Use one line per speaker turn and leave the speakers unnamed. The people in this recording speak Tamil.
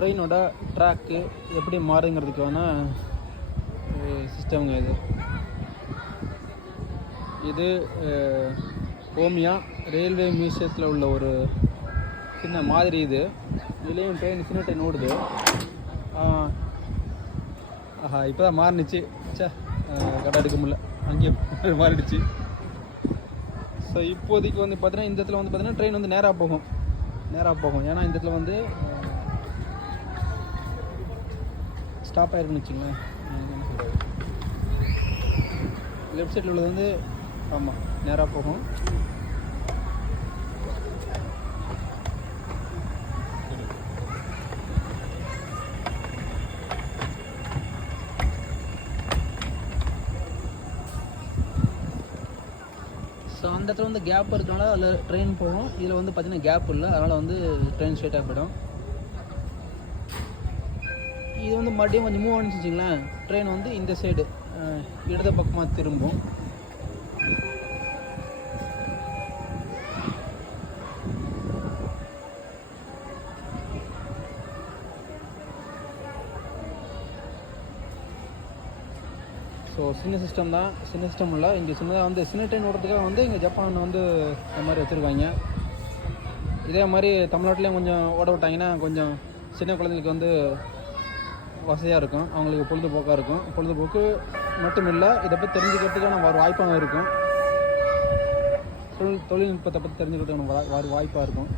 ட்ரெயினோட ட்ராக்கு எப்படி மாறுங்கிறதுக்கான சிஸ்டம்ங்க இது. இது ஓமியா ரயில்வே மியூசியத்தில் உள்ள ஒரு சின்ன மாதிரி இது. இதுலேயும் ட்ரெயின் சின்ன ட்ரெயின் ஓடுது. ஆஹா இப்போ தான் மாறினுச்சு. சே கடை எடுக்க முடியல. அங்கேயே மாறிடுச்சு. ஸோ இப்போதைக்கு வந்து பார்த்தீங்கன்னா இந்த இடத்துல வந்து பார்த்தீங்கன்னா ட்ரெயின் வந்து நேராக போகும். நேராக போகும். ஏன்னா இந்த இடத்துல வந்து ஸ்டாப் ஆயிருக்குன்னு வச்சுங்களேன் லெஃப்ட் சைடில் உள்ளது வந்து ஆமாம் நேராக போகும். ஸோ அந்த இடத்துல வந்து கேப் இருக்கனால அதில் ட்ரெயின் போகும். இதில் வந்து பார்த்தீங்கன்னா கேப் இல்லை. அதனால் வந்து ட்ரெயின் ஸ்ட்ரெயிட்டாக போயிடும். இது வந்து மறுபடியும் கொஞ்சம் மூவ் ஆனிச்சு வச்சிங்களேன். ட்ரெயின் வந்து இந்த சைடு இடது பக்கமாக திரும்பும். ஸோ சின்ன சிஸ்டம் தான். சின்ன சிஸ்டம் இல்லை. இங்கே சின்னதாக வந்து சின்ன ட்ரெயின் ஓடுறதுக்காக வந்து இங்கே ஜப்பான் வந்து இந்த மாதிரி வச்சுருக்காங்க. இதே மாதிரி தமிழ்நாட்டிலையும் கொஞ்சம் ஓட விட்டாங்கன்னா கொஞ்சம் சின்ன குழந்தைங்களுக்கு வந்து வசதியாக இருக்கும். அவங்களுக்கு பொழுதுபோக்காக இருக்கும். பொழுதுபோக்கு மட்டும் இல்லை இதை பற்றி தெரிஞ்சுக்கிறதுக்கான ஒரு வாய்ப்பாகவும் இருக்கும். தொழில் தொழில்நுட்பத்தை பற்றி தெரிஞ்சுக்கிறதுக்கான வா- வாய்ப்பாக இருக்கும்.